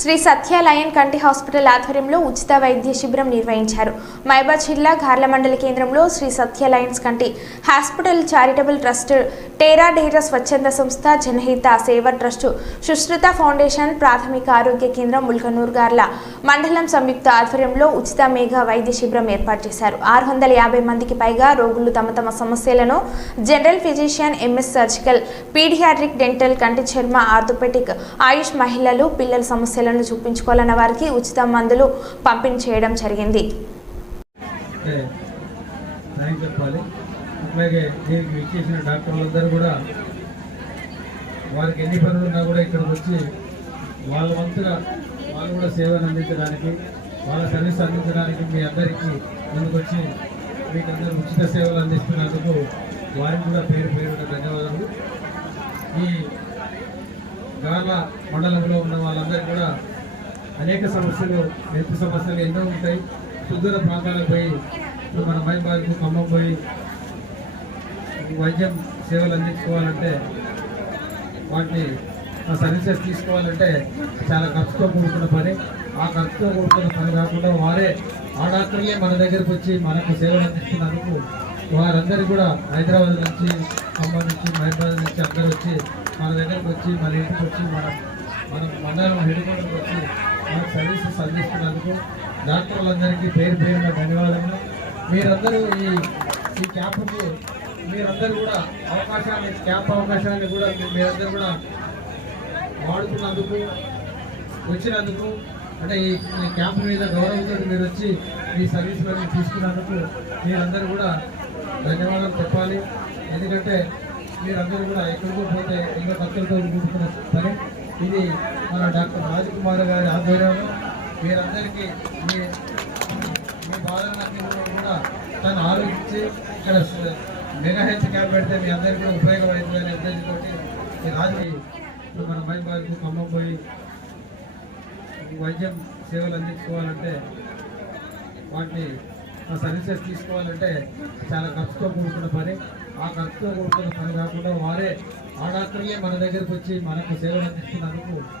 Shri Satya lion కంటి hospital ఆధ్వర్యంలో ఉచిత వైద్య శిబిరం నిర్వహించారు. మైబాద్ జిల్లా గార్ల మండల కేంద్రంలో శ్రీ సత్య లయన్స్ కంటి హాస్పిటల్ చారిటబుల్ ట్రస్ట్ టేరా డేరా స్వచ్ఛంద సంస్థ జనహిత సేవ ట్రస్టు సుశ్రుత ఫౌండేషన్ ప్రాథమిక ఆరోగ్య కేంద్రం ముల్కనూర్ గార్ల మండలం సంయుక్త ఆధ్వర్యంలో ఉచిత మేఘ వైద్య శిబిరం ఏర్పాటు చేశారు. ఆరు వందల యాభై మందికి పైగా రోగులు తమ తమ సమస్యలను general physician MS surgical paediatric dental కంటి చర్మ ఆర్థోపెటిక్ ఆయుష్ మహిళలు పిల్లల సమస్యలను చూపించుకోవాలన్న వారికి ఉచిత మందులు పంపిణీ చేయడం జరిగింది. అట్లాగే దీనికి ఇచ్చేసిన డాక్టర్లందరూ కూడా వారికి ఎన్ని పనులు ఉన్నా కూడా ఇక్కడికి వచ్చి వాళ్ళ వంతుగా వాళ్ళు కూడా సేవలు అందించడానికి వాళ్ళ సర్వీస్ అందించడానికి మీ అందరికీ ముందుకు వచ్చి మీకు అందరూ ఉచిత సేవలు అందిస్తున్నందుకు వారికి కూడా పేరు పేరున ధన్యవాదాలు ఈ గాల మండలంలో ఉన్న వాళ్ళందరూ కూడా అనేక సమస్యలు నెత్తి సమస్యలు ఎన్నో ఉంటాయి. సుదూర ప్రాంతాలకు పోయి ఇప్పుడు మన మైబాద్కు ఖమ్మం పోయి వైద్యం సేవలు అందించుకోవాలంటే వాటిని సర్వీసెస్ తీసుకోవాలంటే చాలా ఖర్చుతో కూడుకున్న పని. ఆ ఖర్చుతో కూడుకున్న పని కాకుండా వారే ఆ డాక్టర్లే మన దగ్గరకు వచ్చి మనకు సేవలు అందిస్తున్నందుకు వారందరూ కూడా హైదరాబాద్ నుంచి ఖమ్మం నుంచి మహబాద్ నుంచి అందరూ వచ్చి మన దగ్గరకు వచ్చి మన ఇంటికి వచ్చి మన మన మండలం హెడ్కోటర్కి వచ్చి మన సర్వీసెస్ అందిస్తున్నందుకు డాక్టర్లందరికీ పేరు పేరున ధన్యవాదాలు మీరందరూ ఈ ఈ క్యాంపుకు మీరందరూ కూడా అవకాశాన్ని క్యాంప్ అవకాశాన్ని కూడా మీరందరూ కూడా వాడుకున్నందుకు వచ్చినందుకు అంటే ఈ క్యాంప్ మీద గౌరవంతో మీరు వచ్చి ఈ సర్వీసులన్నీ తీసుకున్నందుకు మీరందరూ కూడా ధన్యవాదాలు చెప్పాలి. ఎందుకంటే మీరందరూ కూడా ఎక్కడికో పోతే ఇంకా ఖర్చులతో కూడుకున్న పని. ఇది మన డాక్టర్ రాజకుమార్ గారి ఆధ్వర్యంలో మీరందరికీ మీ మీ బాధలన్నీ కూడా తను ఆలోచించి ఇక్కడ మెగా హెల్త్ క్యాంప్ పెడితే మీ అందరికీ కూడా అనే ఉద్దేశంతో ఈ రాజు ఇప్పుడు మన మైబాద్కు ఖమ్మం పోయి వైద్యం సేవలు అందించుకోవాలంటే వాటిని సర్వీసెస్ తీసుకోవాలంటే చాలా ఖర్చుతో కూడుకున్న పని. ఆ ఖర్చుతో కూడుకున్న పని కాకుండా వారే ఆ డాక్టర్లే మన దగ్గరకు వచ్చి మనకు సేవలు అందిస్తున్నందుకు